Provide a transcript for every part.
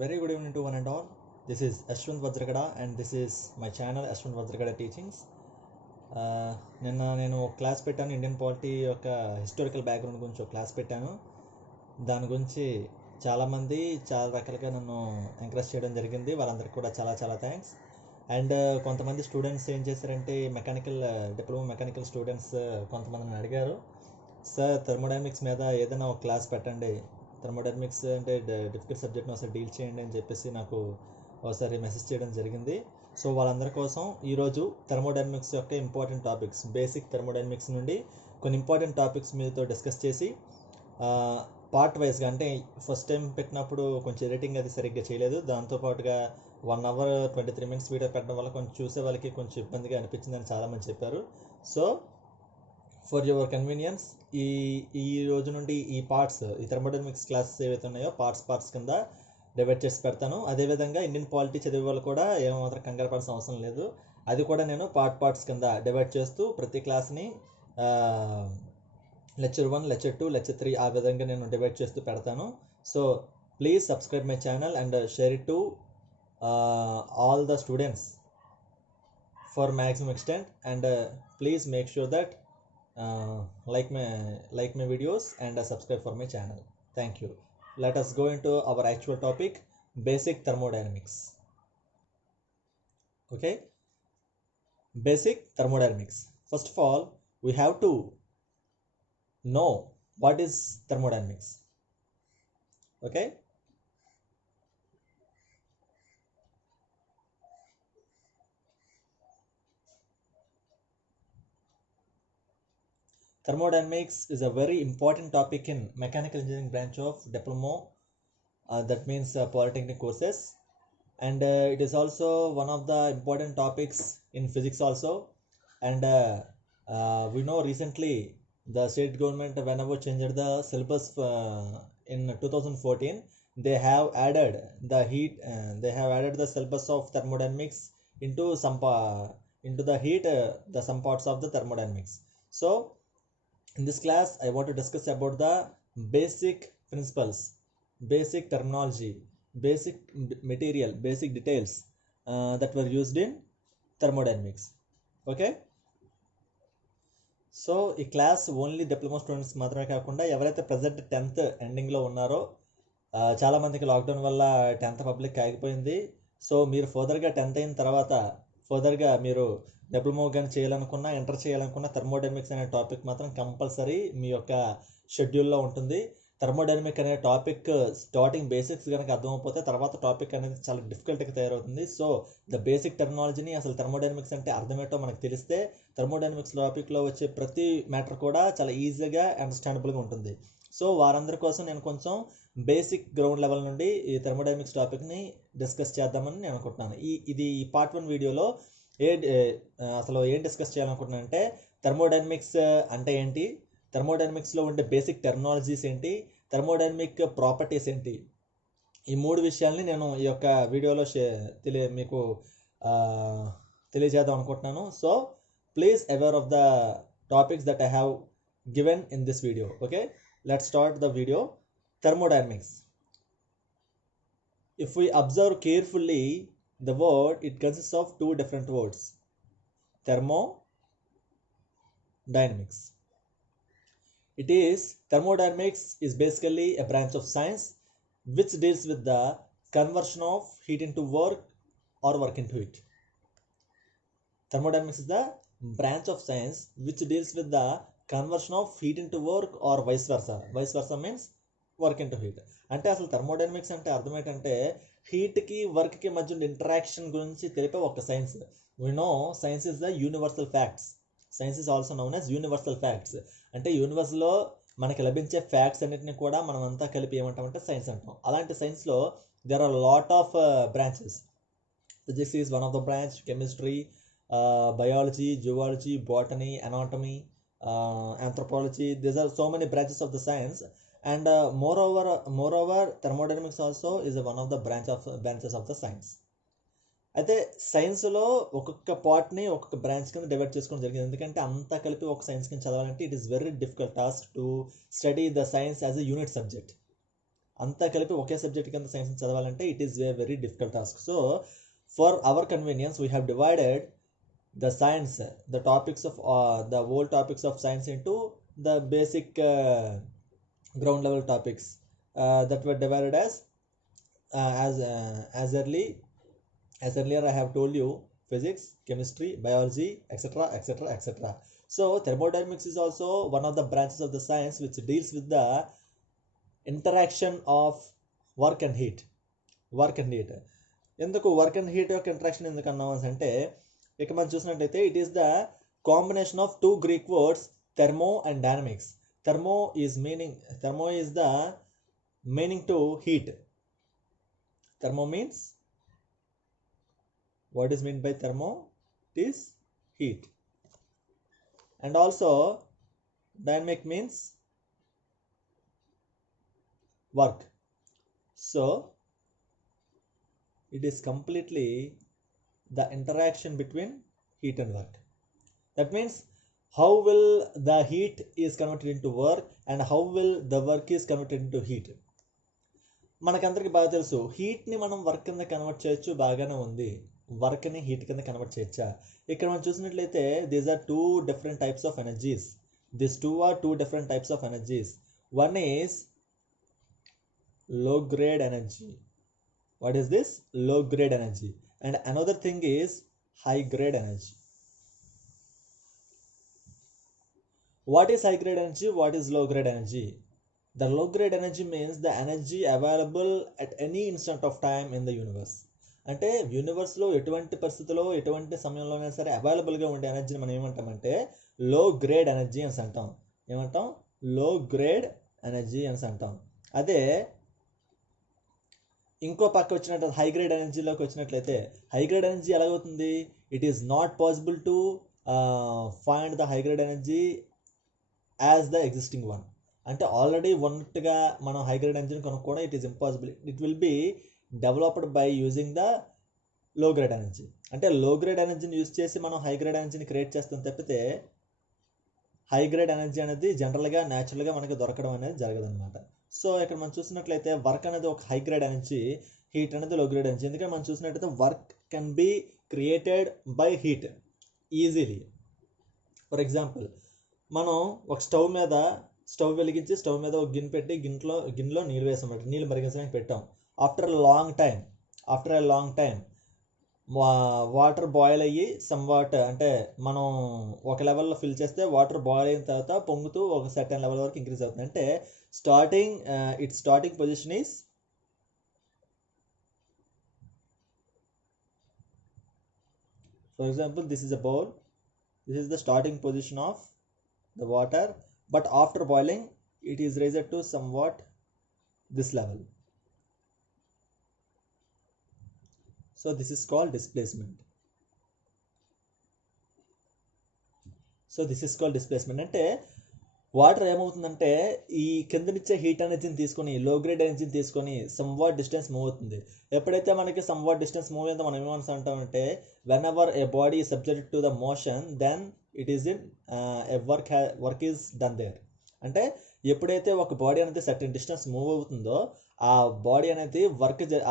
Very good evening to one and all. This is Ashwant Vajragada and this is my channel Ashwant Vajragada Teachings. నిన్న నేను ఒక class పెట్టాను. Indian polity యొక్క historical background గురించి ఒక class పెట్టాను. దాని గురించి చాలామంది చాలా రకాలుగా నన్ను ఎంకరేజ్ చేయడం జరిగింది. వాళ్ళందరికీ కూడా చాలా చాలా థ్యాంక్స్. అండ్ కొంతమంది స్టూడెంట్స్ ఏం చేశారంటే డిప్లొమా మెకానికల్ స్టూడెంట్స్ కొంతమంది నన్ను అడిగారు, సార్ థర్మోడైనమిక్స్ మీద ఏదైనా ఒక క్లాస్ పెట్టండి, థర్మోడైనమిక్స్ అంటే డిఫికల్ట్ సబ్జెక్ట్ని ఒకసారి డీల్ చేయండి అని చెప్పేసి నాకు ఒకసారి మెసేజ్ చేయడం జరిగింది. సో వాళ్ళందరి కోసం ఈరోజు థర్మోడైనమిక్స్ యొక్క ఇంపార్టెంట్ టాపిక్స్, బేసిక్ థర్మోడైనమిక్స్ నుండి కొన్ని ఇంపార్టెంట్ టాపిక్స్ మీతో డిస్కస్ చేసి పార్ట్ వైజ్గా, అంటే ఫస్ట్ టైం పెట్టినప్పుడు కొంచెం ఎడిటింగ్ అది సరిగ్గా చేయలేదు, దాంతోపాటుగా 1 hour 23 minutes వీడియో పెట్టడం వల్ల కొంచెం చూసే వాళ్ళకి కొంచెం ఇబ్బందిగా అనిపించిందని చాలామంది చెప్పారు. సో ఫర్ యువర్ కన్వీనియన్స్ ఈ రోజు నుండి ఈ థర్మోడైనమిక్స్ క్లాసెస్ ఏవైతే ఉన్నాయో పార్ట్స్ కింద డివైడ్ చేసి పెడతాను. అదేవిధంగా ఇండియన్ పాలిటీ చదివే వాళ్ళు కూడా ఏమాత్రం కంగారు పడాల్సిన అవసరం లేదు. అది కూడా నేను పార్ట్స్ కింద డివైడ్ చేస్తూ ప్రతి క్లాస్ని లెక్చర్ 1, లెక్చర్ 2, లెక్చర్ 3 ఆ విధంగా నేను డివైడ్ చేస్తూ పెడతాను. So please subscribe my channel and share it to all the students for maximum extent, and please make sure that like my videos and subscribe for my channel. Thank you. Let us go into our actual topic, basic thermodynamics. Okay, basic thermodynamics. First of all, we have to know what is thermodynamics. Okay, thermodynamics is a very important topic in mechanical engineering branch of diploma, that means polytechnic courses, and it is also one of the important topics in physics also. And we know recently the state government, whenever changed the syllabus in 2014, they have added the syllabus of thermodynamics into some parts of the thermodynamics. So in this class, I want to discuss about the basic principles, basic terminology, basic material, basic details that were used in thermodynamics. Okay. So ఈ class only diploma students మాత్రమే కాకుండా ఎవరైతే present 10th ఎండింగ్లో ఉన్నారో, చాలామందికి lockdown వల్ల 10th public ఆగిపోయింది. So మీరు ఫర్దర్గా 10th అయిన తర్వాత ఫర్దర్గా మీరు డిప్లొమా కానీ చేయాలనుకున్నా, ఎంటర్ చేయాలనుకున్న థర్మోడైనమిక్స్ అనే టాపిక్ మాత్రం కంపల్సరీ మీ యొక్క షెడ్యూల్లో ఉంటుంది. థర్మోడైనమిక్ అనే టాపిక్ స్టార్టింగ్ బేసిక్స్ కనుక అర్థమైపోతే తర్వాత టాపిక్ అనేది చాలా డిఫికల్ట్గా తయారవుతుంది. సో ద బేసిక్ టెర్మినాలజీని, అసలు థర్మోడైనమిక్స్ అంటే అర్థమేటో మనకు తెలిస్తే థర్మోడైనమిక్స్ టాపిక్లో వచ్చే ప్రతి మ్యాటర్ కూడా చాలా ఈజీగా అండర్స్టాండబుల్గా ఉంటుంది. సో వారందరి కోసం నేను కొంచెం బేసిక్ గ్రౌండ్ లెవెల్ నుండి ఈ థర్మోడైనమిక్స్ టాపిక్ని డిస్కస్ చేద్దామని నేను అనుకుంటున్నాను. ఈ పార్ట్ 1 వీడియోలో అసలు ఏం డిస్కస్ చేయాలనుకుంటున్నానంటే, థర్మోడైనమిక్స్ అంటే ఏంటి, థర్మోడైనమిక్స్లో ఉండే బేసిక్ టెర్మినాలజీస్ ఏంటి, థర్మోడైనమిక్ ప్రాపర్టీస్ ఏంటి, ఈ 3 విషయాల్ని నేను ఈ యొక్క వీడియోలో మీకు తెలియజేద్దాం అనుకుంటున్నాను. So please aware of the topics that I have given in this video. Okay, let's start the video. Thermodynamics. If we observe carefully the word, it consists of 2 different words, thermodynamics. Thermodynamics is basically a branch of science which deals with the conversion of heat into work or work into heat. Thermodynamics is the branch of science which deals with the conversion of heat into work or vice versa. Vice versa means work into heat. అంటే అసలు thermodynamics అంటే అర్థం ఏంటంటే, హీట్కి వర్క్కి మధ్య interaction గురించి తెలిపే ఒక science. We know science is the universal facts. Science is also known as universal facts. అంటే యూనివర్స్లో మనకి లభించే ఫ్యాక్ట్స్ అన్నిటిని కూడా మనం అంతా కలిపి ఏమంటామంటే సైన్స్ అంటాం. అలాంటి సైన్స్లో there are lot of branches. Physics is one of the branch, chemistry, biology, zoology, botany, anatomy, anthropology. These are so many branches of the science. And moreover thermodynamics also is one of the branches of the science. అయితే సైన్స్లో ఒక్కొక్క పార్ట్ని ఒక్కొక్క branch కింద divide చేసుకోవడం జరిగింది. ఎందుకంటే అంతా కలిపి ఒక సైన్స్ కింద చదవాలంటే it is very difficult task to study the science as a unit subject. అంతా కలిపి ఒకే సబ్జెక్ట్ కింద సైన్స్ చదవాలంటే it is a very difficult task. So for hour convenience we have divided the science, the topics of the whole topics of science into the basic ground level topics that were divided as earlier I have told you: physics, chemistry, biology, etc, etc, etc. So thermodynamics is also one of the branches of the science which deals with the interaction of work and heat. ఎందుకు work and heat యొక్క interaction ఎందుకు అన్నామని అంటే, ఇక మనం చూసినట్లయితే it is the combination of two Greek words thermo and dynamics. Thermo is the meaning to heat. Thermo means, what is meant by thermo? It is heat. And also dynamic means work. So it is completely the interaction between heat and work. That means how will the heat is converted into work and how will the work is converted into heat. మనకందరికి బాగా తెలుసు, హీట్ని మనం work కింద convert చేయొచ్చు, బాగానే ఉంది. వర్క్ని heat కింద convert చేయొచ్చా? ఇక్కడ మనం చూసినట్లయితే these are two different types of energies. Two different types of energies. One is low grade energy. What is this? Low grade energy. And another thing is high grade energy. What is high grade energy? What is low grade energy? The low grade energy means the energy available at any instant of time in the universe. అంటే యూనివర్స్లో ఎటువంటి పరిస్థితుల్లో ఎటువంటి సమయంలోనైనా సరే అవైలబుల్గా ఉండే ఎనర్జీని మనం ఏమంటామంటే లో గ్రేడ్ ఎనర్జీ అని అంటాం. ఏమంటాం? లో గ్రేడ్ ఎనర్జీ అని అంటాం. అదే ఇంకో పక్క వచ్చినట్లయితే హై గ్రేడ్ ఎనర్జీలోకి వచ్చినట్లయితే హై గ్రేడ్ ఎనర్జీ ఎలాగవుతుంది? It is not possible to find the high grade energy as the existing one. అంటే ఆల్రెడీ ఉన్నట్టుగా మనం హై గ్రేడ్ ఎనర్జీని కనుక్కోవడం it is impossible. It will be developed by using the low grade energy. అంటే low grade ఎనర్జీని use చేసి మనం high grade ఎనర్జీని క్రియేట్ చేస్తాం తప్పితే హై గ్రేడ్ ఎనర్జీ అనేది జనరల్గా న్యాచురల్గా మనకి దొరకడం అనేది జరగదన్నమాట. సో ఇక్కడ మనం చూసినట్లయితే వర్క్ అనేది ఒక హై గ్రేడ్ ఎనర్జీ, హీట్ అనేది లో గ్రేడ్ ఎనర్జీ. ఎందుకంటే మనం చూసినట్లయితే work can be created by heat easily. For example, మనం ఒక స్టవ్ వెలిగించి స్టవ్ మీద ఒక గిన్నె పెట్టి గిన్నెలో నీళ్ళు వేసాం, నీళ్ళు మరిగించడానికి పెట్టాం. After a long time water boil అయ్యి సమ్వాట్, అంటే మనం ఒక లెవెల్లో ఫిల్ చేస్తే వాటర్ బాయిల్ అయిన తర్వాత పొంగుతూ ఒక సర్టెన్ లెవెల్ వరకు ఇంక్రీజ్ అవుతుంది. అంటే starting position is for example this is a bowl, this is the starting position of the water, but after boiling it is raised to somewhat this level. So this is called displacement. అంటే water ఏమవుతుందంటే ఈ కిందనిచ్చే heat ఎనర్జీని తీసుకొని లో grade ఎనర్జీని తీసుకొని somewhat distance move అవుతుంది. ఎప్పుడైతే మనకి సమ్వాట్ డిస్టెన్స్ మూవ్ అయితే మనం ఏమని అంటామంటే whenever a body is subjected to the motion then it is in a work is done there. అంటే ఎప్పుడైతే ఒక బాడీ అనేది సర్టెన్ డిస్టెన్స్ మూవ్ అవుతుందో ఆ బాడీ అనేది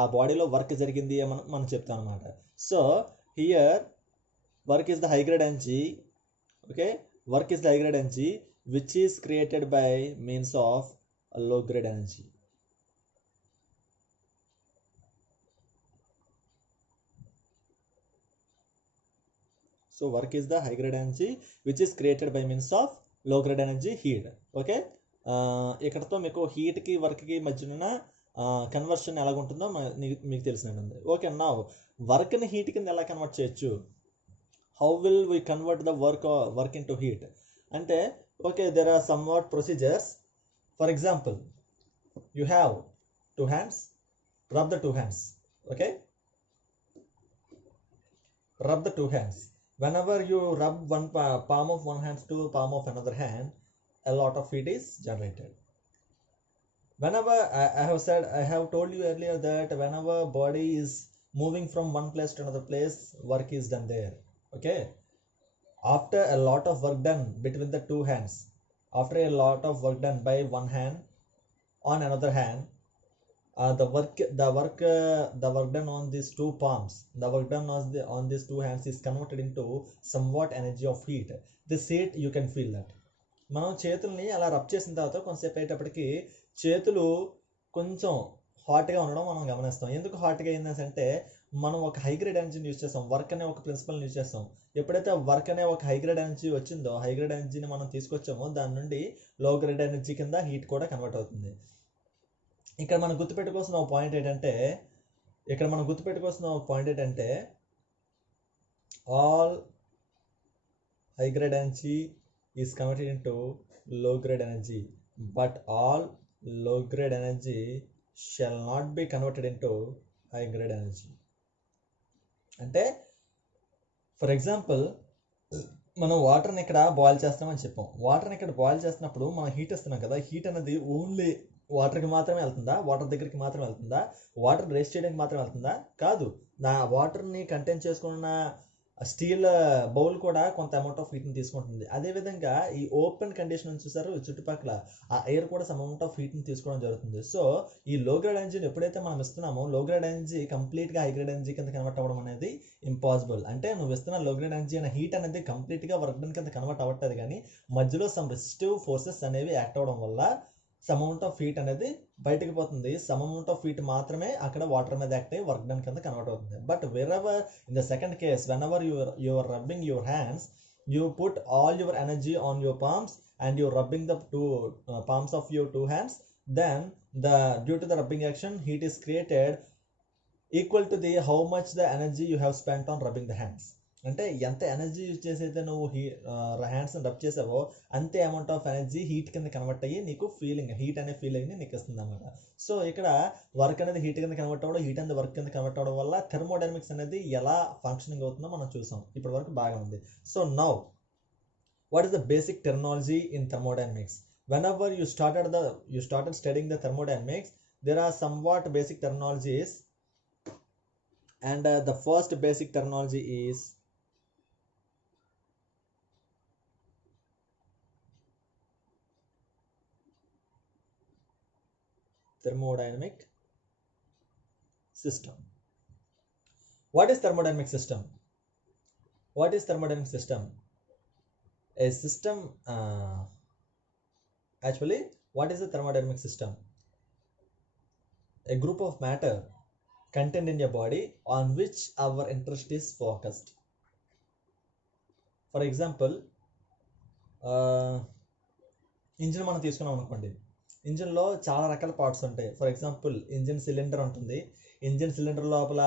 ఆ బాడీలో వర్క్ జరిగింది అని మనం చెప్తాం అనమాట. So here work is the high grade energy. Okay, work is the high grade energy which is created by means of low grade energy. So work is the high grade energy which is created by means of low grade energy heat. Okay, ఇక్కడతో మీకు హీట్కి వర్క్కి మధ్యన conversion ఎలాగుంటుందో మీకు తెలిసినట్టుంది. Okay, నా వర్క్ని heat కింద ఎలా convert చేయొచ్చు? How will we convert the work into heat అంటే okay, there are some what procedures. For example, you have 2 hands, rub the 2 hands. Okay, rub the 2 hands. Whenever you rub one palm of one hand to palm of another hand, a lot of heat is generated. Whenever I have told you earlier that whenever body is moving from one place to another place, work is done there. Okay, after a lot of work done between the 2 hands, after a lot of work done by one hand on another hand, the work done on these two palms, the work done on these two hands is converted into somewhat energy of heat. This heat you can feel that. మనం చేతుల్ని అలా rub చేసిన తర్వాత కొంతసేపు అయ్యేటప్పటికి చేతులు కొంచెం హాట్గా ఉండడం మనం గమనిస్తాం. ఎందుకు హాట్గా అయింది అంటే మనం ఒక హైగ్రేడ్ ఎనర్జీని యూజ్ చేస్తాం, వర్క్ అనే ఒక ప్రిన్సిపల్ని యూజ్ చేస్తాం. ఎప్పుడైతే వర్క్ అనే ఒక హైగ్రేడ్ ఎనర్జీ వచ్చిందో, హైగ్రేడ్ ఎనర్జీని మనం తీసుకొచ్చామో దాని నుండి లో గ్రేడ్ ఎనర్జీ కింద హీట్ కూడా కన్వర్ట్ అవుతుంది. ఇక్కడ మనం గుర్తుపెట్టుకోవాల్సిన ఒక పాయింట్ ఏంటంటే all high grade energy is converted into low grade energy, but all low grade energy shall not be converted into high grade energy. అంటే ఫర్ ఎగ్జాంపుల్ మనం వాటర్ని ఇక్కడ బాయిల్ చేస్తామని చెప్పాం. వాటర్ని ఇక్కడ బాయిల్ చేస్తున్నప్పుడు మనం హీట్ ఇస్తున్నాం కదా, హీట్ అనేది ఓన్లీ వాటర్కి మాత్రమే వెళ్తుందా, వాటర్ దగ్గరికి మాత్రమే వెళ్తుందా, వాటర్ రేస్ చేయడానికి మాత్రమే వెళ్తుందా? కాదు. నా వాటర్ని కంటైన్ చేసుకున్న స్టీల్ బౌల్ కూడా కొంత అమౌంట్ ఆఫ్ హీట్ని తీసుకుంటుంది. అదేవిధంగా ఈ ఓపెన్ కండిషన్ చూసారు చుట్టుపక్కల, ఆ ఎయిర్ కూడా సమ్ అమౌంట్ ఆఫ్ హీట్ని తీసుకోవడం జరుగుతుంది. సో ఈ లో గ్రేడ్ ఎనర్జీని ఎప్పుడైతే మనం ఇస్తున్నామో లో గ్రేడ్ ఎనర్జీ కంప్లీట్గా హై గ్రేడ్ ఎనర్జీ కింద కన్వర్ట్ అవ్వడం అనేది ఇంపాసిబుల్. అంటే నువ్వు ఇస్తున్న లో గ్రేడ్ ఎనర్జీ అనే హీట్ అనేది కంప్లీట్గా వర్క్ డన్ కింద కన్వర్ట్ అవ్వట్లేదు, కానీ మధ్యలో సమ్ రెసిస్టివ్ ఫోర్సెస్ అనేవి యాక్ట్ అవ్వడం వల్ల సమ్ అమౌంట్ ఆఫ్ హీట్ అనేది బయటకు పోతుంది. సమ్ అమౌంట్ ఆఫ్ హీట్ మాత్రమే అక్కడ వాటర్ మీద యాక్ట్ అయ్యి వర్క్ డన్ కింద కన్వర్ట్ అవుతుంది. But wherever in the second case, whenever you are rubbing your hands, you put all your energy on your palms and you're rubbing the two palms of your two hands, then due to the rubbing action, heat is created equal to the how much the energy you have spent on rubbing the hands. అంటే ఎంత energy use చేసి అయితే నువ్వు హ్యాండ్స్ని rub చేసావో అంతే amount of energy heat కింద convert అయ్యి నీకు హీట్ అనే ఫీలింగ్ని నీకు ఇస్తుంది అనమాట. సో ఇక్కడ వర్క్ అనేది హీట్ కింద కన్వర్ట్ అవ్వడం, హీట్ అనేది వర్క్ కింద కన్వర్ట్ అవ్వడం వల్ల థెర్మోడైనమిక్స్ అనేది ఎలా ఫంక్షనింగ్ అవుతుందో మనం చూసాం. ఇప్పటి వరకు బాగా ఉంది. So now what is the basic terminology in thermodynamics? Whenever you started studying the thermodynamics, there are somewhat basic terminologies, and the first basic terminology is thermodynamic system. What is thermodynamic system? What is thermodynamic system? A system, actually, what is a thermodynamic system? A group of matter contained in your body on which our interest is focused. For example, engine మనం తీసుకున్నాం అనుకోండి, ఇంజిన్లో చాలా రకాల parts ఉంటాయి. For example engine cylinder ఉంటుంది, engine cylinder లోపల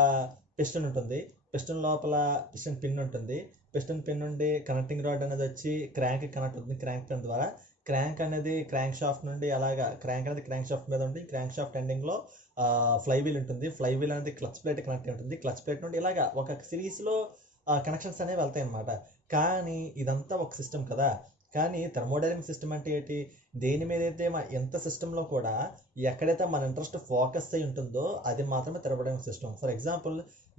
piston ఉంటుంది, piston లోపల పిస్టన్ పిన్ ఉంటుంది, పిస్టన్ పిన్ నుండి కనెక్టింగ్ రాడ్ అనేది వచ్చి క్రాంక్ కనెక్ట్ అవుతుంది. క్రాంక్ పిన్ ద్వారా క్రాంక్ అనేది క్రాంక్ షాఫ్ట్ నుండి అలాగా క్రాంక్ అనేది క్రాంక్ షాఫ్ట్ మీద ఉండి క్రాంక్ షాఫ్ట్ ఎండింగ్లో ఫ్లై వీల్ ఉంటుంది. ఫ్లై వీల్ అనేది క్లచ్ ప్లేట్ కనెక్ట్ ఉంటుంది. క్లచ్ ప్లేట్ నుండి ఇలాగా ఒక సిరీస్లో కనెక్షన్స్ అనేవి వెళ్తాయి అన్నమాట. కానీ ఇదంతా ఒక సిస్టమ్ కదా. కానీ థర్మోడైనమిక్ సిస్టమ్ అంటే ఏంటి? దేని మీద అయితే ఎంత సిస్టంలో కూడా ఎక్కడైతే మన ఇంట్రెస్ట్ ఫోకస్ అయి ఉంటుందో అది మాత్రమే థర్మోడైనమిక్ సిస్టమ్. ఫర్ ఎగ్జాంపుల్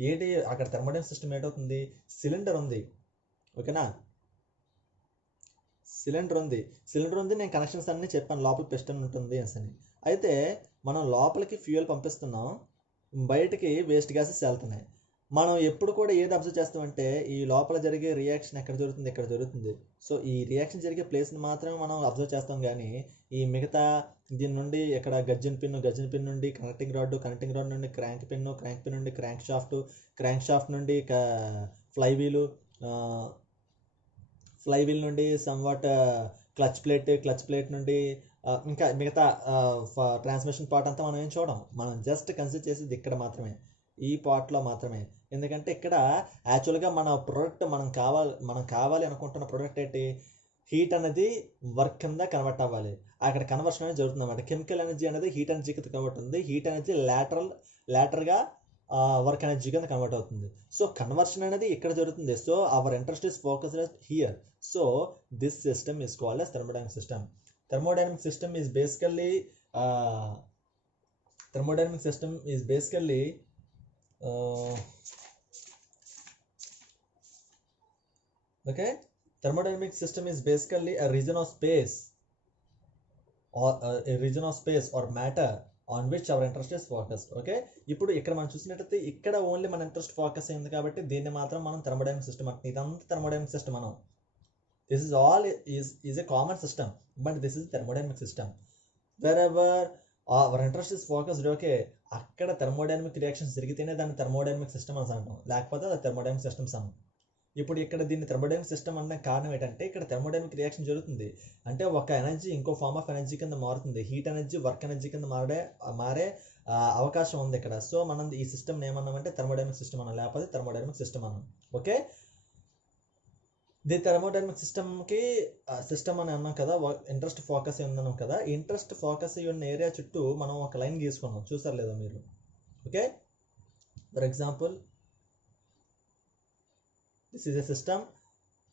ఏంటి అక్కడ థర్మోడైనమిక్ సిస్టమ్ ఏంటవుతుంది? సిలిండర్ ఉంది, ఓకేనా? సిలిండర్ ఉంది, నేను కనెక్షన్స్ అన్నీ చెప్పాను, లోపల పిస్టన్ ఉంటుంది అని. అయితే మనం లోపలికి ఫ్యూయల్ పంపిస్తున్నాం, బయటికి వేస్ట్ గ్యాసెస్ వెళ్తున్నాయి. మనం ఎప్పుడు కూడా ఏది అబ్జర్వ్ చేస్తామంటే ఈ లోపల జరిగే రియాక్షన్ ఎక్కడ జరుగుతుంది, ఇక్కడ జరుగుతుంది. సో ఈ రియాక్షన్ జరిగే ప్లేస్ని మాత్రమే మనం అబ్జర్వ్ చేస్తాం, కానీ ఈ మిగతా దీని నుండి ఇక్కడ గజ్జన్ పిన్ నుండి కనెక్టింగ్ రాడ్ నుండి క్రాంక్ పిన్ నుండి క్రాంక్ షాఫ్ట్ నుండి ఫ్లై వీల్ నుండి సమ్వాట్ క్లచ్ ప్లేట్ నుండి ఇంకా మిగతా ట్రాన్స్మిషన్ పార్ట్ అంతా మనం ఏం చూడం. మనం జస్ట్ కన్సిడర్ చేసేది ఇక్కడ మాత్రమే, ఈ పార్ట్లో మాత్రమే. ఎందుకంటే ఇక్కడ యాక్చువల్గా మన ప్రోడక్ట్ మనం కావాలి అనుకుంటున్న ప్రోడక్ట్ ఏంటి? హీట్ అనేది వర్క్ కింద కన్వర్ట్ అవ్వాలి. అక్కడ కన్వర్షన్ అనేది జరుగుతుంది అన్నమాట. కెమికల్ ఎనర్జీ అనేది హీట్ ఎనర్జీ కింద కన్వర్ట్ అవుతుంది. హీట్ ఎనర్జీ లాటర్గా వర్క్ ఎనర్జీ కింద కన్వర్ట్ అవుతుంది. సో కన్వర్షన్ అనేది ఇక్కడ జరుగుతుంది. So our interest is focused here. So this system is called as thermodynamic system. Thermodynamic system is basically thermodynamic system is basically a region of space or matter on which our interest is focused. Okay, ఇప్పుడు ఇక్కడ మనం చూసినట్టయితే ఇక్కడ only మన interest focus అయింది కాబట్టి దీన్ని మాత్రం మనం థర్మోడైనమిక్ సిస్టమ్ అంటే ఇదంతా థర్మోడైనమిక్ సిస్టమ్. మనం this is all is a common system, but this is thermodynamic system. Wear ever our interest is focused, okay, అక్కడ థర్మోడైనమిక్ రియాక్షన్స్ జరిగితేనే దాన్ని థర్మోడైనమిక్ సిస్టమ్ అని అంటాం, లేకపోతే అది థర్మోడైనమిక్ సిస్టమ్స్ అన్నాం. ఇప్పుడు ఇక్కడ దీన్ని థర్మోడైనమిక్ సిస్టమ్ అన్న కారణం ఏంటంటే ఇక్కడ థర్మోడైనమిక్ రియాక్షన్ జరుగుతుంది అంటే ఒక ఎనర్జీ ఇంకో ఫార్మ్ ఆఫ్ ఎనర్జీ కింద మారుతుంది. హీట్ ఎనర్జీ వర్క్ ఎనర్జీ కింద మారే అవకాశం ఉంది ఇక్కడ. సో మనం ఈ సిస్టమ్ ఏమన్నామంటే థర్మోడైనమిక్ సిస్టమ్ అన్నాం, లేకపోతే థర్మోడైనమిక్ సిస్టమ్ అన్నాం. ఓకే, ది థర్మోడైనమిక్ సిస్టమ్కి సిస్టమ్ అని అన్నాం కదా, ఇంట్రెస్ట్ ఫోకస్ అన్నాం కదా. ఇంట్రెస్ట్ ఫోకస్ అయ్యి ఉన్న ఏరియా చుట్టూ మనం ఒక లైన్ గీసుకున్నాం, చూసారు లేదా మీరు? Okay, for example this is a system.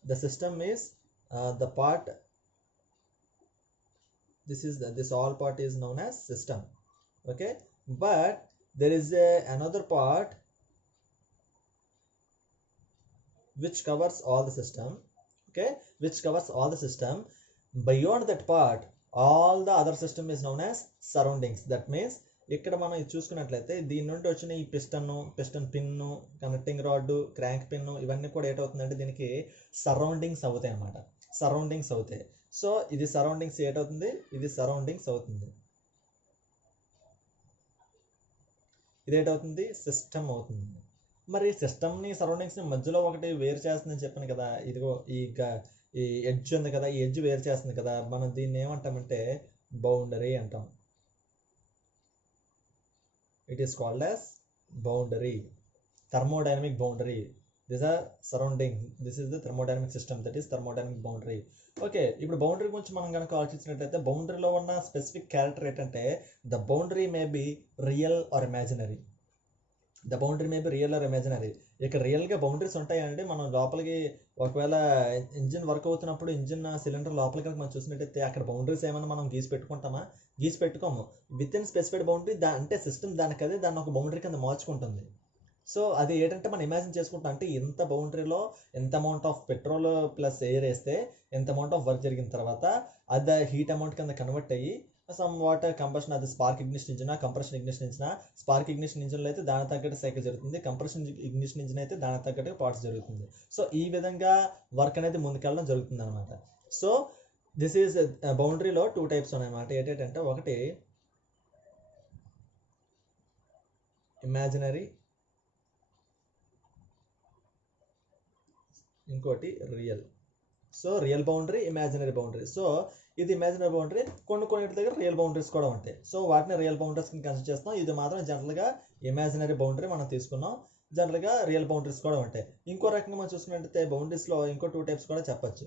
The system is the part, this all part is known as system. Okay, but there is another part which covers all the system. Okay, which covers all the system. Beyond that part all the other system is known as surroundings. That means ఇక్కడ మనం ఇది చూసుకున్నట్లయితే దీని నుండి వచ్చిన ఈ piston pin, connecting rod, crank pin ఇవన్నీ కూడా ఏటవుతుందంటే దీనికి సరౌండింగ్స్ అవుతాయి అన్నమాట, సరౌండింగ్స్ అవుతాయి. సో ఇది సరౌండింగ్స్ ఏటవుతుంది, ఇది సరౌండింగ్స్ అవుతుంది, ఇది ఏటవుతుంది, సిస్టమ్ అవుతుంది. మరి సిస్టమ్ని సరౌండింగ్స్ని మధ్యలో ఒకటి వేరు చేస్తుందని చెప్పాను కదా, ఇదిగో ఈ ఎడ్జ్ ఉంది కదా, ఈ ఎడ్జ్ వేరు చేస్తుంది కదా, మనం దీన్ని ఏమంటామంటే బౌండరీ అంటాం. It is called as boundary, thermodynamic boundary. These are surrounding. This is the thermodynamic system, that is thermodynamic boundary. Okay, ఇప్పుడు బౌండరీ గురించి మనం కనుక ఆలోచించినట్లయితే బౌండరీలో ఉన్న స్పెసిఫిక్ క్యారెక్టర్ ఏంటంటే the boundary may be real are imaginary. The boundary may be real are imaginary. ఇక్కడ రియల్గా boundaries ఉంటాయంటే మనం లోపలికి ఒకవేళ ఇంజిన్ వర్క్ అవుతున్నప్పుడు ఇంజిన్ సిలిండర్ లోపలికి మనం చూసినట్టయితే అక్కడ బౌండరీస్ ఏమైనా మనం గీసి పెట్టుకుంటామా? గీసి పెట్టుకోము. విత్ ఇన్ స్పెసిఫైడ్ బౌండరీ అంటే సిస్టమ్ దానికదే దాన్ని ఒక బౌండరీ కింద మార్చుకుంటుంది. సో అది ఏంటంటే మనం ఇమాజిన్ చేసుకుంటాం అంటే ఇంత బౌండరీలో ఎంత amount of petrol plus air వేస్తే ఎంత అమౌంట్ ఆఫ్ వర్క్ జరిగిన తర్వాత అది హీట్ అమౌంట్ కింద కన్వర్ట్ అయ్యి సమ్ వాట్ కంప్రెషన్, అది spark ignition engine, compression ignition engine. Spark ignition ఇంజిన్లో అయితే దాని తగ్గట్టు సైకిల్ జరుగుతుంది, కంప్రెషన్ ఇగ్నిషన్ ఇంజిన్ అయితే దాని తగ్గట్టు పార్ట్స్ జరుగుతుంది. సో ఈ విధంగా వర్క్ అనేది ముందుకెళ్ళడం జరుగుతుంది అనమాట. సో దిస్ ఈజ్ బౌండరీలో 2 టైప్స్ ఉన్నాయన్నమాట. ఏంటంటే ఒకటి ఇమాజినరీ, ఇంకోటి real. So real boundary, imaginary boundary. So ఇది ఇమాజినరీ బౌండరీ, కొన్ని దగ్గర రియల్ బౌండరీస్ కూడా ఉంటాయి. సో వాటిని రియల్ బౌండరీస్ కింద కన్సిడర్ చేస్తాం. ఇది మాత్రం జనరల్గా ఇమాజినరీ బౌండరీ మనం తీసుకున్నాం. జనరల్గా రియల్ బౌండరీస్ కూడా ఉంటాయి. ఇంకో రకంగా మనం చూసుకున్నట్టయితే బౌండరీస్లో ఇంకో 2 టైప్స్ కూడా చెప్పచ్చు.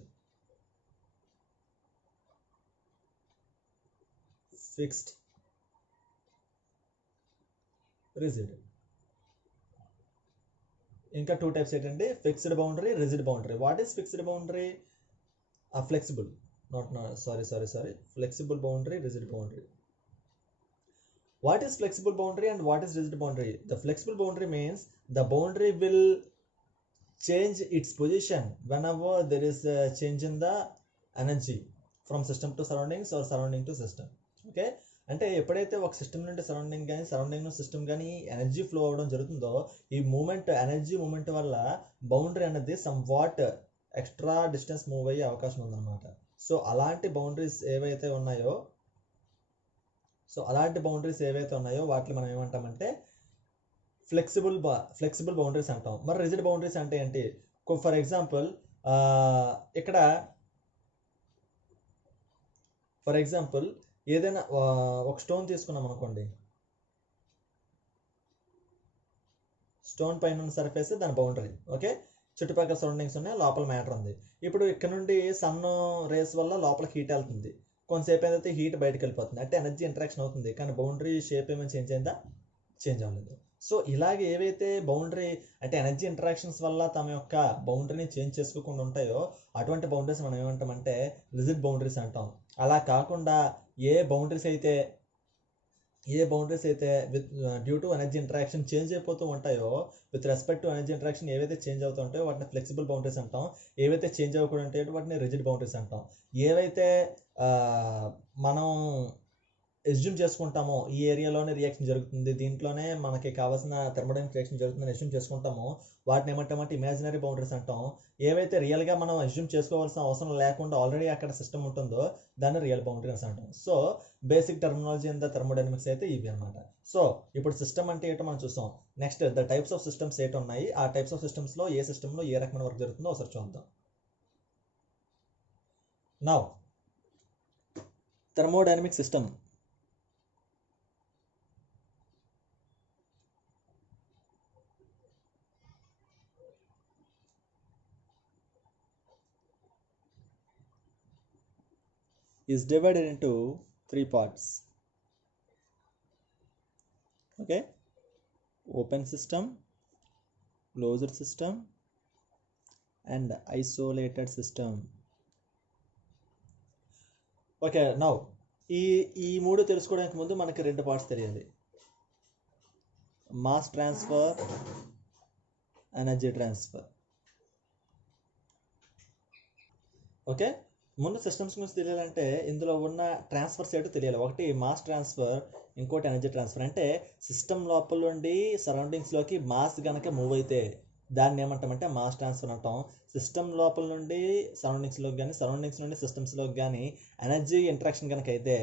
Fixed, rigid. ఇంకా 2 టైప్స్ ఏంటంటే fixed boundary, rigid boundary. What is fixed boundary? Flexible, flexible boundary, rigid boundary. What is flexible boundary and what is rigid boundary? The flexible boundary means the boundary will change its position whenever there is a change in the energy from system to surroundings or surrounding to system. Okay, అంటే ఎప్పుడైతే ఒక system నుండి surrounding కానీ surrounding నుండి system కానీ energy flow అవ్వడం జరుగుతుందో ఈ మూమెంట్, ఎనర్జీ మూమెంట్ వల్ల బౌండరీ అనేది some what extra distance move అయ్యే అవకాశం ఉందన్నమాట. సో అలాంటి బౌండరీస్ ఏవైతే ఉన్నాయో వాటిని మనం ఏమంటామంటే ఫ్లెక్సిబుల్ బౌండరీస్ అంటాం. మరి రిజిడ్ బౌండరీస్ అంటే ఏంటి? ఫర్ ఎగ్జాంపుల్ ఇక్కడ ఏదైనా ఒక స్టోన్ తీసుకున్నాం అనుకోండి, స్టోన్ పైన ఉన్న సర్ఫేస్ దాని బౌండరీ. ఓకే, చుట్టుపక్కల సరౌండింగ్స్ ఉన్నాయి, లోపల మ్యాటర్ ఉంది. ఇప్పుడు ఇక్కడ నుండి సన్ రేస్ వల్ల లోపల హీట్ వెళ్తుంది, కొంతసేపు ఏదైతే హీట్ బయటకు వెళ్ళిపోతుంది, అంటే ఎనర్జీ ఇంటరాక్షన్ అవుతుంది. కానీ బౌండరీ షేప్ ఏమైనా చేంజ్ అయిందా? చేంజ్ అవ్వలేదు. సో ఇలాగే ఏవైతే బౌండరీ అంటే ఎనర్జీ ఇంటరాక్షన్స్ వల్ల తమ యొక్క బౌండరీని చేంజ్ చేసుకోకుండా ఉంటాయో అటువంటి బౌండరీస్ మనం ఏమంటామంటే రిజిడ్ బౌండరీస్ అంటాం. అలా కాకుండా ఏ బౌండరీస్ అయితే with due to energy interaction change అయిపోతూ ఉంటాయో, with respect to energy interaction ఏవైతే చేంజ్ అవుతూ ఉంటాయో వాటిని ఫ్లెక్సిబుల్ బౌండరీస్ అంటాం. ఏవైతే చేంజ్ అవ్వకుండా ఉంటాయో వాటిని రిజిడ్ బౌండరీస్ అంటాం. ఏవైతే మనం ఎస్యూమ్ చేసుకుంటామో ఈ ఏరియాలోనే రియాక్షన్ జరుగుతుంది, దీంట్లోనే మనకి కావాల్సిన థర్మోడైనమిక్ రియాక్షన్ జరుగుతుందని ఎస్యూమ్ చేసుకుంటామో వాటిని ఏమంటామంటే ఇమాజినరీ బౌండరీస్ అంటాం. ఏవైతే రియల్గా మనం ఎస్యూమ్ చేసుకోవాల్సిన అవసరం లేకుండా ఆల్రెడీ అక్కడ సిస్టమ్ ఉంటుందో దాన్ని రియల్ బౌండరీస్ అంటాం. So basic terminology in the thermodynamics అయితే ఇవి అనమాట. సో ఇప్పుడు సిస్టమ్ అంటే ఏంటో మనం చూసాం. Next the types of systems ఏంటి ఉన్నాయి, ఆ టైప్స్ ఆఫ్ సిస్టమ్స్లో ఏ సిస్టంలో ఏ రకమైన వర్క్ జరుగుతుందో ఒకసారి చూద్దాం. Now thermodynamic system is divided into 3 parts. Okay, open system, closed system and isolated system. Okay, now ఈ మూడు తెలుసుకోవడానికి ముందు మనకి 2 పార్ట్స్ తెలియాలి. Mass transfer, energy transfer. Okay, ముందు సిస్టమ్స్ గురించి తెలియాలంటే ఇందులో ఉన్న ట్రాన్స్ఫర్స్ ఏంటో తెలియాలి. ఒకటి మాస్ ట్రాన్స్ఫర్, ఇంకోటి ఎనర్జీ ట్రాన్స్ఫర్. అంటే సిస్టమ్ లోపల నుండి సరౌండింగ్స్లోకి మాస్ కనుక మూవ్ అయితే దాన్ని ఏమంటామంటే మాస్ ట్రాన్స్ఫర్ అంటాం. సిస్టమ్ లోపల నుండి సరౌండింగ్స్లోకి కానీ సరౌండింగ్స్ నుండి సిస్టమ్స్లోకి కానీ ఎనర్జీ ఇంట్రాక్షన్ కనుక అయితే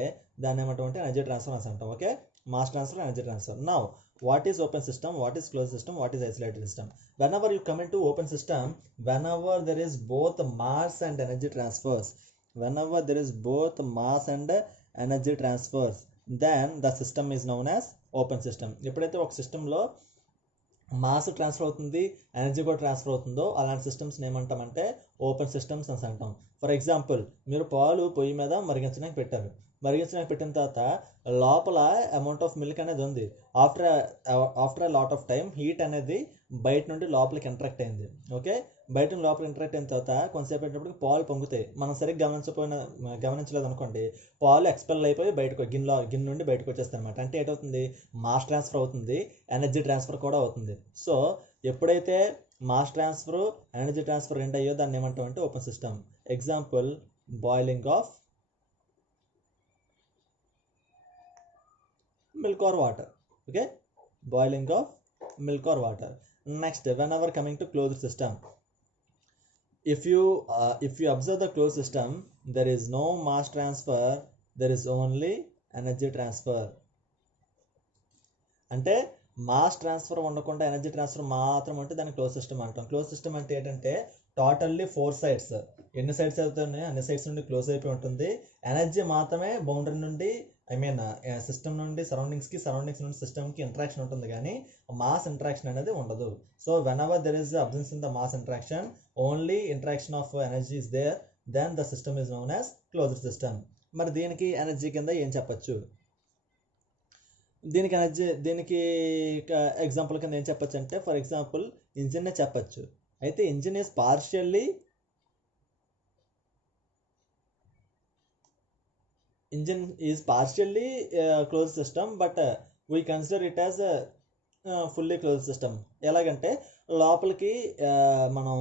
దాన్ని ఏమంటామంటే ఎనర్జీ ట్రాన్స్ఫర్ అని అంటాం. Okay, mass transfer, energy transfer. Now what is open system, what is closed system, what is isolated system? Whenever you come into open system, whenever there is both mass and energy transfers, whenever there is both mass and energy transfers, then the system is known as open system. ఎప్పుడైతే ఒక సిస్టంలో mass transfer అవుతుంది, energy కూడా transfer అవుతుందో అలాంటి సిస్టమ్స్ని ఏమంటామంటే open systems అని అంటాం. ఫర్ ఎగ్జాంపుల్, మీరు పాలు పొయ్యి మీద మరిగించడానికి పెట్టారు. మరిగించడానికి పెట్టిన తర్వాత లోపల అమౌంట్ ఆఫ్ మిల్క్ అనేది ఉంది. After lot of time heat అనేది బయట నుండి లోపలికి ఇంటరాక్ట్ అయింది. ఓకే, బయట నుండి లోపలికి ఇంటరాక్ట్ అయిన తర్వాత కొంతసేపు అయినప్పటికి పాలు పొంగుతాయి. మనం సరిగ్గా గమనించలేదు అనుకోండి, పాలు ఎక్స్పెల్ అయిపోయి బయటకు గిన్నె నుండి బయటకు వచ్చేస్తాయి అనమాట. అంటే ఏంటవుతుంది, మాస్ ట్రాన్స్ఫర్ అవుతుంది, ఎనర్జీ ట్రాన్స్ఫర్ కూడా అవుతుంది. సో ఎప్పుడైతే మాస్ ట్రాన్స్ఫర్, ఎనర్జీ ట్రాన్స్ఫర్ రెండు అయ్యో దాన్ని ఏమంటాం అంటే open system. Example, boiling of milk or water. Okay, boiling of milk or water. Next, whenever coming to closed system, if you observe the closed system, there is no mass transfer, there is only energy transfer. అంటే mass transfer ఉండకుండా energy transfer మాత్రం అంటే దాన్ని close system అంటాం. Close system అంటే ఏంటంటే totally 4 sides, ఎన్ని sides అవుతున్నాయో అన్ని సైడ్స్ నుండి క్లోజ్ అయిపోయి ఉంటుంది. ఎనర్జీ మాత్రమే బౌండరీ నుండి సిస్టమ్ నుండి సరౌండింగ్స్ నుండి సిస్టమ్కి ఇంటరాక్షన్ ఉంటుంది, కానీ మాస్ ఇంటరాక్షన్ అనేది ఉండదు. So whenever there is absence in the mass interaction, only interaction of energy is there, then the system is known as closed system. మరి దీనికి ఎనర్జీ కింద ఏం చెప్పచ్చు? దీనికి ఎగ్జాంపుల్ కింద ఏం చెప్పచ్చు అంటే, ఫర్ ఎగ్జాంపుల్ ఇంజిన్నే చెప్పచ్చు. అయితే engine is partially closed system, but we consider it as a fully closed system. ఎలాగంటే లోపలికి మనం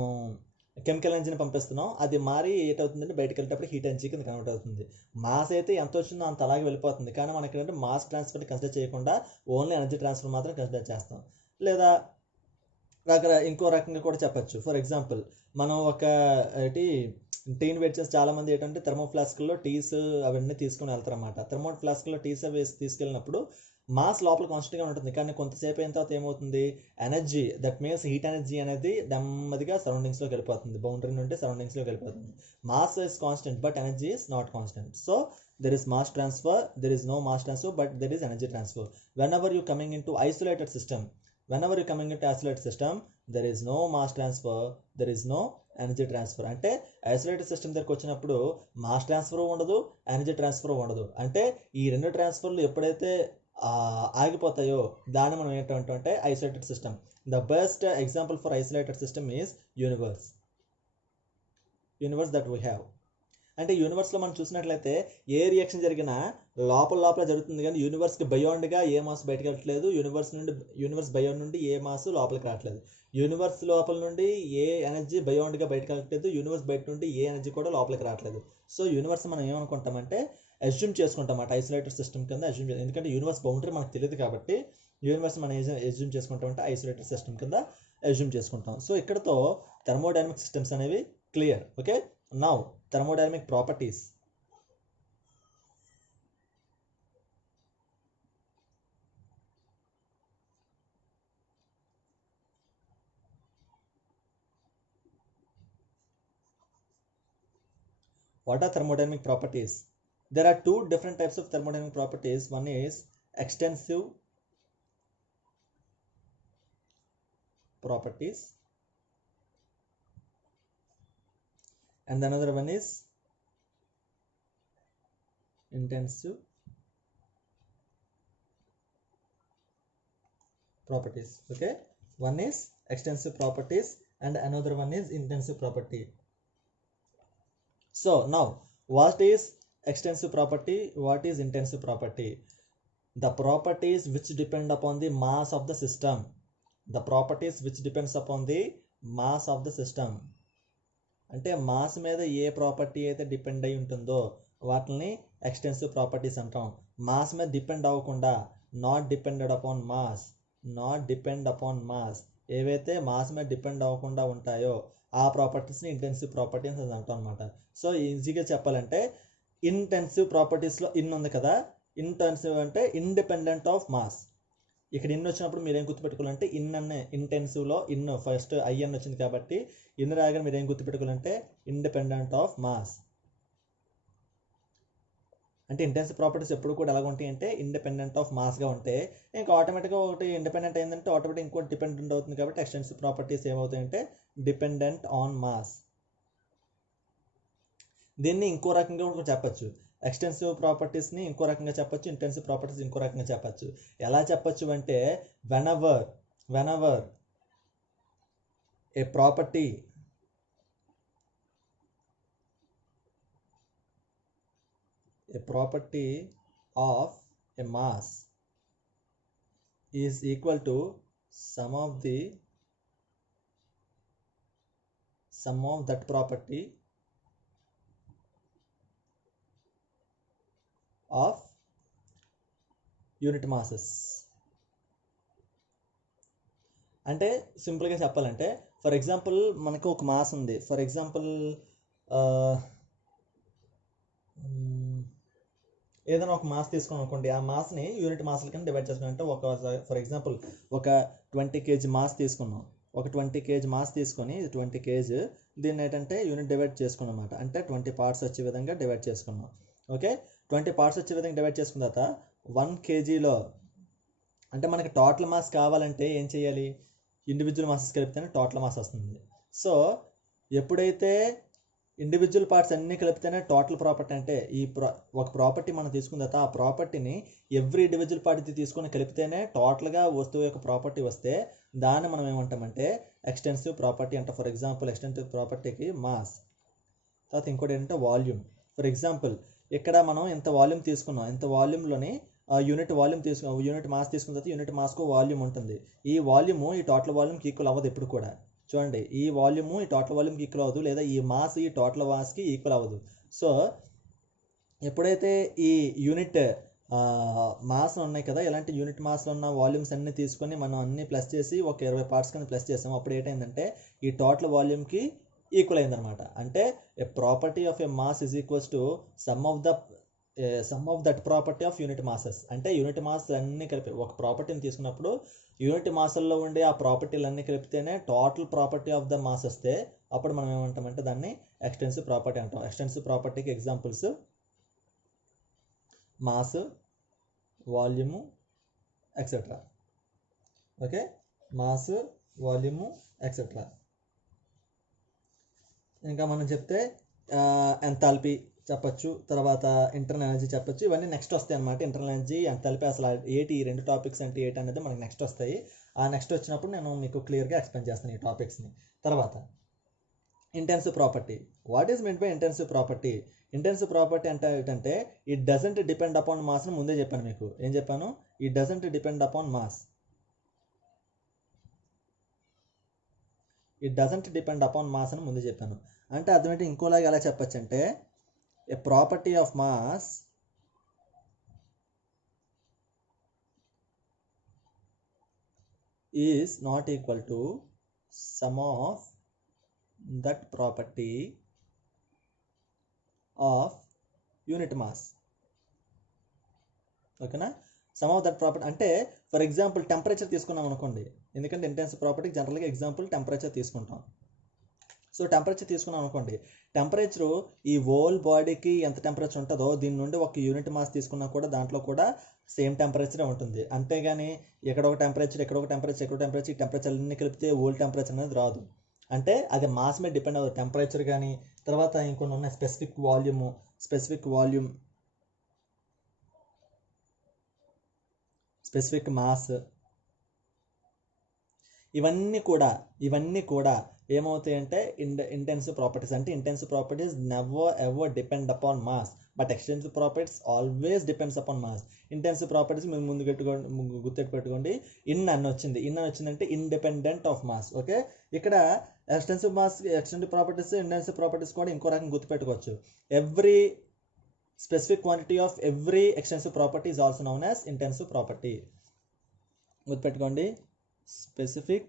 కెమికల్ ఎంజిన్ పంపిస్తున్నాం, అది మారి ఏటవుతుందంటే బయటకు వెళ్ళేటప్పుడు హీట్ ఎంజిన్ కింద కన్వర్ట్ అవుతుంది. మాస్ అయితే ఎంత వచ్చిందో అంత అలాగే వెళ్ళిపోతుంది, కానీ మనకి ఏంటంటే మాస్ ట్రాన్స్ఫర్ కన్సిడర్ చేయకుండా ఓన్లీ ఎనర్జీ ట్రాన్స్ఫర్ మాత్రం కన్సిడర్ చేస్తాం. లేదా ఇంకో రకంగా కూడా చెప్పచ్చు. ఫర్ ఎగ్జాంపుల్, మనం ఒక టీని వెయిట్ చేసి చాలామంది ఏంటంటే థర్మో ఫ్లాస్క్లో టీస్ అవన్నీ తీసుకుని వెళ్తారు అన్నమాట. థర్మో ఫ్లాస్క్లో టీస్ వేసి తీసుకెళ్ళినప్పుడు మాస్ లోపల కాన్స్టెంట్గా ఉంటుంది, కానీ కొంతసేపు అయిన తర్వాత ఏమవుతుంది, energy, that means heat energy అనేది నెమ్మదిగా సరౌండింగ్స్లోకి వెళ్ళిపోతుంది, బౌండరీ నుండి సరౌండింగ్స్లోకి వెళ్ళిపోతుంది. Mass is constant but energy is not constant. So there is mass transfer, there is no mass transfer, but there is energy transfer. Whenever you coming into isolated system, there is no mass transfer, there is no energy transfer. అంటే isolated system దగ్గరికి వచ్చినప్పుడు mass transfer ఉండదు, energy transfer ఉండదు. అంటే ఈ రెండు ట్రాన్స్ఫర్లు ఎప్పుడైతే ఆగిపోతాయో దాన్ని మనం ఏంటంటే isolated system. The best example for isolated system is universe that we have. అంటే యూనివర్స్లో మనం చూసినట్లయితే ఏ రియాక్షన్ జరిగినా లోపల జరుగుతుంది, కానీ యూనివర్స్కి బయోండ్గా ఏ మాస్ బయటకు వెళ్ళట్లేదు, యూనివర్స్ బయోండ్ నుండి ఏ మాస్ లోపలికి రావట్లేదు, యూనివర్స్ లోపల నుండి ఏ ఎనర్జీ బయోండ్గా బయటకు వెళ్ళట్లేదు, యూనివర్స్ బయట నుండి ఏ ఎనర్జీ కూడా లోపలికి రావట్లేదు. సో యూనివర్స్ మనం ఏమనుకుంటామంటే అజ్యూమ్ చేసుకుంటాం అన్నమాట, ఐసోలేటెడ్ సిస్టమ్ కింద అజ్యూమ్. ఎందుకంటే యూనివర్స్ బౌండరీ మనకు తెలియదు కాబట్టి యూనివర్స్ మనం అజ్యూమ్ చేసుకుంటాం అంటే ఐసోలేటెడ్ సిస్టమ్ కింద అజ్యూమ్ చేసుకుంటాం. సో ఇక్కడతో థర్మోడైనమిక్ సిస్టమ్స్ అనేవి clear. Okay, now thermodynamic properties. What are thermodynamic properties? There are two different types of thermodynamic properties. One is extensive properties and another one is intensive properties. Okay, one is extensive properties and another one is intensive property. So now, what is extensive property? What is intensive property? The properties which depend upon the mass of the system. The properties which depends upon the mass of the system. అంటే mass మీద ఏ property అయితే depend అయి ఉంటుందో వాటిని extensive properties అంటాం. Mass మీద depend అవ్వకుండా, not depended upon mass, not depend upon mass, ఏవైతే మాస్ మీద డిపెండ్ అవ్వకుండా ఉంటాయో ఆ ప్రాపర్టీస్ని ఇంటెన్సివ్ ప్రాపర్టీస్ అని అంటాం అనమాట. సో ఈజీగా చెప్పాలంటే ఇంటెన్సివ్ ప్రాపర్టీస్లో ఇన్ ఉంది కదా, ఇంటెన్సివ్ అంటే ఇండిపెండెంట్ ఆఫ్ మాస్. ఇక్కడ ఇన్ వచ్చినప్పుడు మీరు ఏం గుర్తుపెట్టుకోవాలంటే ఇన్ అనే ఇంటెన్సివ్లో ఇన్ ఫస్ట్ ఐఎన్ వచ్చింది కాబట్టి ఇన్ రాగానే మీరు ఏం గుర్తుపెట్టుకోవాలంటే ఇండిపెండెంట్ ఆఫ్ మాస్. అంటే ఇంటెన్సివ్ ప్రాపర్టీస్ ఎప్పుడు కూడా ఎలాగ ఉంటాయి అంటే ఇండిపెండెంట్ ఆఫ్ మాస్గా ఉంటే ఇంకా ఆటోమేటిక్గా ఒకటి ఇండిపెండెంట్ అయిందంటే ఆటోమేటిక్ ఇంకోటి డిపెండెంట్ అవుతుంది కాబట్టి ఎక్స్టెన్సివ్ ప్రాపర్టీస్ ఏమవుతాయంటే డిపెండెంట్ ఆన్ మాస్. దీన్ని ఇంకో రకంగా కూడా చెప్పచ్చు, ఎక్స్టెన్సివ్ ప్రాపర్టీస్ని ఇంకో రకంగా చెప్పచ్చు, ఇంటెన్సివ్ ప్రాపర్టీస్ ఇంకో రకంగా చెప్పచ్చు. ఎలా చెప్పచ్చు అంటే whenever A property of a mass is equal to sum of that property of unit masses. అంటే సింపుల్గా చెప్పాలంటే ఫర్ ఎగ్జాంపుల్ మనకు ఒక మాస్ ఉంది. ఫర్ ఎగ్జాంపుల్ ఏదైనా ఒక మాస్ తీసుకుని అనుకోండి, ఆ మాస్ని యూనిట్ మాస్ల కింద డివైడ్ చేసుకున్నాం. ఒక ఫర్ ఎగ్జాంపుల్ ఒక 20 kg మాస్ తీసుకున్నాం. ఒక 20 kg మాస్ తీసుకొని 20 kg దీన్ని ఏంటంటే యూనిట్ డివైడ్ చేసుకున్నాం అనమాట. అంటే 20 పార్ట్స్ వచ్చే విధంగా డివైడ్ చేసుకున్నాం. ఓకే, 20 పార్ట్స్ వచ్చే విధంగా డివైడ్ చేసుకున్న తర్వాత 1 kgలో అంటే మనకి టోటల్ మాస్ కావాలంటే ఏం చేయాలి, ఇండివిజువల్ మాసెస్ కలిపితేనే టోటల్ మాస్ వస్తుంది. సో ఎప్పుడైతే ఇండివిజువల్ పార్ట్స్ అన్నీ కలిపితేనే టోటల్ ప్రాపర్టీ, అంటే ఒక ప్రాపర్టీ మనం తీసుకున్న తర్వాత ఆ ప్రాపర్టీని ఎవ్రీ ఇండివిజువల్ పార్టీ తీసుకొని కలిపితేనే టోటల్గా వస్తువు యొక్క ప్రాపర్టీ వస్తే దాన్ని మనం ఏమంటామంటే ఎక్స్టెన్సివ్ ప్రాపర్టీ అంట. ఫర్ ఎగ్జాంపుల్ ఎక్స్టెన్సివ్ ప్రాపర్టీకి మాస్, తర్వాత ఇంకోటి ఏంటంటే వాల్యూమ్. ఫర్ ఎగ్జాంపుల్ ఇక్కడ మనం ఇంత వాల్యూమ్ తీసుకున్నాం, ఇంత వాల్యూమ్లోని యూనిట్ మాస్ తీసుకున్న తర్వాత యూనిట్ మాస్కు వాల్యూమ్ ఉంటుంది. ఈ వాల్యూము ఈ టోటల్ వాల్యూమ్కి ఈక్వల్ అవ్వదు ఎప్పుడు కూడా. చూడండి, ఈ వాల్యూము ఈ టోటల్ వాల్యూమ్కి ఈక్వల్ అవ్వదు, లేదా ఈ మాస్ ఈ టోటల్ మాస్కి ఈక్వల్ అవ్వదు. సో ఎప్పుడైతే ఈ యూనిట్ మాస్ ఉన్నాయి కదా, ఇలాంటి యూనిట్ మాస్లో ఉన్న వాల్యూమ్స్ అన్నీ తీసుకొని మనం అన్నీ ప్లస్ చేసి ఒక 20 పార్ట్స్ కింద ప్లస్ చేసాము. అప్పుడు ఏంటంటే ఈ టోటల్ వాల్యూమ్కి ఈక్వల్ అయిందనమాట. అంటే a property of a mass is equals to sum of that property of unit masses. అంటే యూనిట్ మాస్ అన్నీ కలిపి ఒక ప్రాపర్టీని తీసుకున్నప్పుడు యూనిట్ మాసల్లో ఉండే ఆ ప్రాపర్టీలన్నీ కలిపితేనే total property of the mass వస్తే అప్పుడు మనం ఏమంటామంటే దాన్ని ఎక్స్టెన్సివ్ ప్రాపర్టీ అంటాం. ఎక్స్టెన్సివ్ ప్రాపర్టీకి examples mass, volume, etcetera. Okay, mass, volume, etcetera. ఇంకా మనం చెప్తే ఎంథాల్పీ చెప్పచ్చు, తర్వాత ఇంటర్నల్ ఎనర్జీ చెప్పచ్చు. ఇవన్నీ నెక్స్ట్ వస్తాయి అనమాట. ఇంటర్నల్ ఎనర్జీ, ఎంథాల్పీ అసలు ఏంటి, ఈ 2 టాపిక్స్ అంటే ఏంటి అనేది మనకి నెక్స్ట్ వస్తాయి. ఆ నెక్స్ట్ వచ్చినప్పుడు నేను మీకు క్లియర్గా ఎక్స్ప్లెయిన్ చేస్తాను ఈ టాపిక్స్ని. తర్వాత intensive property. What is mean by intensive property? Intensive property అంటే ఏంటంటే it doesn't depend upon mass అని ముందే చెప్పాను మీకు. ఏం చెప్పాను? It doesn't depend upon mass. It doesn't depend upon mass అని ముందే చెప్పాను. అంటే అర్థమేంటి, ఇంకోలాగా ఎలా చెప్పచ్చు అంటే a property of mass is not equal to sum of that property of unit mass. ఓకేనా? సమ్ ఆఫ్ దట్ ప్రాపర్టీ అంటే ఫర్ ఎగ్జాంపుల్ టెంపరేచర్ తీసుకున్నాం అనుకోండి, ఎందుకంటే ఇంటెన్సివ్ ప్రాపర్టీకి జనరల్గా ఎగ్జాంపుల్ టెంపరేచర్ తీసుకుంటాం. సో టెంపరేచర్ తీసుకున్నాం అనుకోండి, టెంపరేచరు ఈ హోల్ బాడీకి ఎంత టెంపరేచర్ ఉంటుందో దీని నుండి ఒక యూనిట్ మాస్ తీసుకున్నా కూడా దాంట్లో కూడా సేమ్ టెంపరేచరే ఉంటుంది. అంతేగాని ఇక్కడ ఒక టెంపరేచర్, ఇక్కడ ఒక టెంపరేచర్, ఇక్కడ ఒక టెంపరేచర్, ఈ టెంపరేచర్ అన్ని కలిపితే హోల్ టెంపరేచర్ అనేది రాదు. అంటే అది మాస్ మీద డిపెండ్ అవ్వదు. టెంపరేచర్ కానీ తర్వాత ఇంకొన్ని ఉన్నాయి, స్పెసిఫిక్ మాస్, ఇవన్నీ కూడా ఏమవుతాయంటే ఇంటెన్సివ్ ప్రాపర్టీస్. అంటే intensive properties never ever depend upon mass, but extensive properties always depends upon mass. Intensive properties మీరు ముందు గుర్తుపెట్టుకోండి, ఇన్ అని వచ్చిందంటే ఇండిపెండెంట్ ఆఫ్ మాస్. ఓకే, ఇక్కడ ఎక్స్టెన్సివ్ ప్రాపర్టీస్, ఇంటెన్సివ్ ప్రాపర్టీస్ కూడా ఇంకో రకంగా గుర్తుపెట్టుకోవచ్చు. Every specific quantity of every extensive property is also known as intensive property. గుర్తుపెట్టుకోండి, specific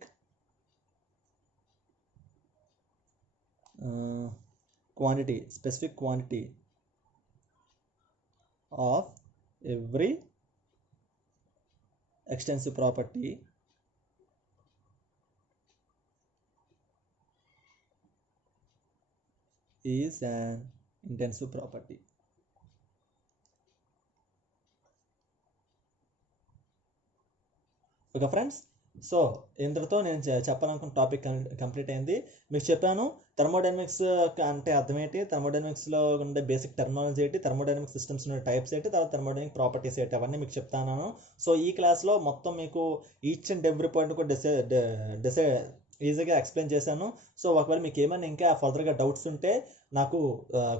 quantity of every extensive property is an intensive property. Okay friends, so ఇంతటితో నేను చెప్పాలనుకున్న topic complete అయింది. మీకు చెప్పాను థర్మోడైనమిక్స్ అంటే అర్థం ఏంటి, థర్మోడైనమిక్స్లో ఉండే బేసిక్ టెర్మినాలజీ ఏంటి, థర్మోడైనమిక్ సిస్టమ్స్ ఉండే టైప్స్ ఏంటి, తర్వాత థర్మోడైనమిక్ ప్రాపర్టీస్ ఏంటి, అవన్నీ మీకు చెప్తాను. సో ఈ క్లాస్లో మొత్తం మీకు ఈచ్ అండ్ ఎవ్రీ పాయింట్ కూడా ఈజీగా ఎక్స్ప్లెయిన్ చేశాను. సో ఒకవేళ మీకు ఏమైనా ఇంకా ఫర్దర్గా డౌట్స్ ఉంటే నాకు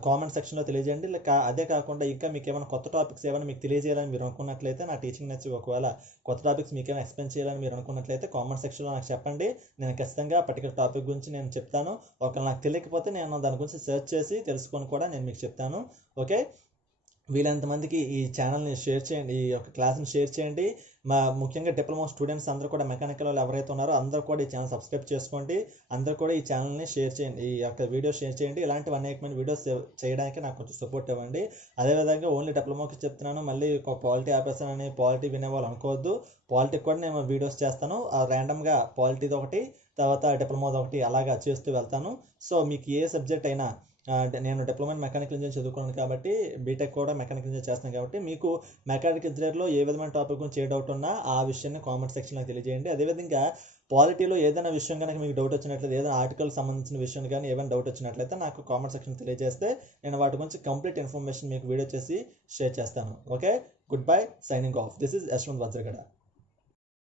కామెంట్ సెక్షన్లో తెలియజేయండి. అదే కాకుండా ఇంకా మీకు ఏమైనా కొత్త టాపిక్స్ ఏమైనా మీకు తెలియజేయాలని మీరు అనుకున్నట్లయితే, నా టీచింగ్ నచ్చి ఒకవేళ కొత్త టాపిక్స్ మీకు ఏమైనా ఎక్స్ప్లెయిన్ చేయాలని మీరు అనుకున్నట్లయితే కామెంట్ సెక్షన్లో నాకు చెప్పండి. నేను ఖచ్చితంగా పర్టికులర్ టాపిక్ గురించి నేను చెప్తాను. ఒకవేళ నాకు తెలియకపోతే నేను దాని గురించి సెర్చ్ చేసి తెలుసుకొని కూడా నేను మీకు చెప్తాను. ఓకే, వీలైనంతమందికి ఈ ఛానల్ని షేర్ చేయండి, ఈ యొక్క క్లాస్ని షేర్ చేయండి. ముఖ్యంగా డిప్లొమా స్టూడెంట్స్ అందరూ కూడా, మెకానికల్ వాళ్ళు ఎవరైతే ఉన్నారో అందరూ కూడా ఈ ఛానల్ సబ్స్క్రైబ్ చేసుకోండి. అందరూ కూడా ఈ ఛానల్ని షేర్ చేయండి, ఈ యొక్క వీడియో షేర్ చేయండి. ఇలాంటివి అనేకమైన వీడియోస్ చేయడానికి నాకు కొంచెం సపోర్ట్ ఇవ్వండి. అదేవిధంగా ఓన్లీ డిప్లొమాకి చెప్తున్నాను, మళ్ళీ పాలిటీ ఆపేస్తాను అని పాలిటీ వినేవాళ్ళు అనుకోవద్దు. పాలిటీకి కూడా నేను వీడియోస్ చేస్తాను, ర్యాండమ్గా పాలిటీది ఒకటి, తర్వాత డిప్లొమాది ఒకటి, అలాగా చేస్తూ వెళ్తాను. సో మీకు ఏ సబ్జెక్ట్ అయినా, నేను డిప్లొమా మెకానికల్ ఇంజనీర్ చదువుకున్నాను కాబట్టి, బీటెక్ కూడా మెకానికల్ ఇంజనీర్ చేస్తాను కాబట్టి, మీకు మెకానికల్ ఇంజనీర్లో ఏ విధమైన టాపిక్ గురించి ఏ డౌట్ ఉన్నా ఆ విషయాన్ని కామెంట్ సెక్షన్లో తెలియజేయండి. అదేవిధంగా పాలిటీలో ఏదైనా విషయం కనుక మీకు డౌట్ వచ్చినట్లయితే, ఏదైనా ఆర్టికల్ సంబంధించిన విషయం కానీ ఏమైనా డౌట్ వచ్చినట్లయితే నాకు కామెంట్ సెక్షన్ తెలియజేస్తే నేను వాటి గురించి కంప్లీట్ ఇన్ఫర్మేషన్ మీకు వీడియో చేసి షేర్ చేస్తాను. Okay, good bye, signing off. This is Yashwant Vajragada.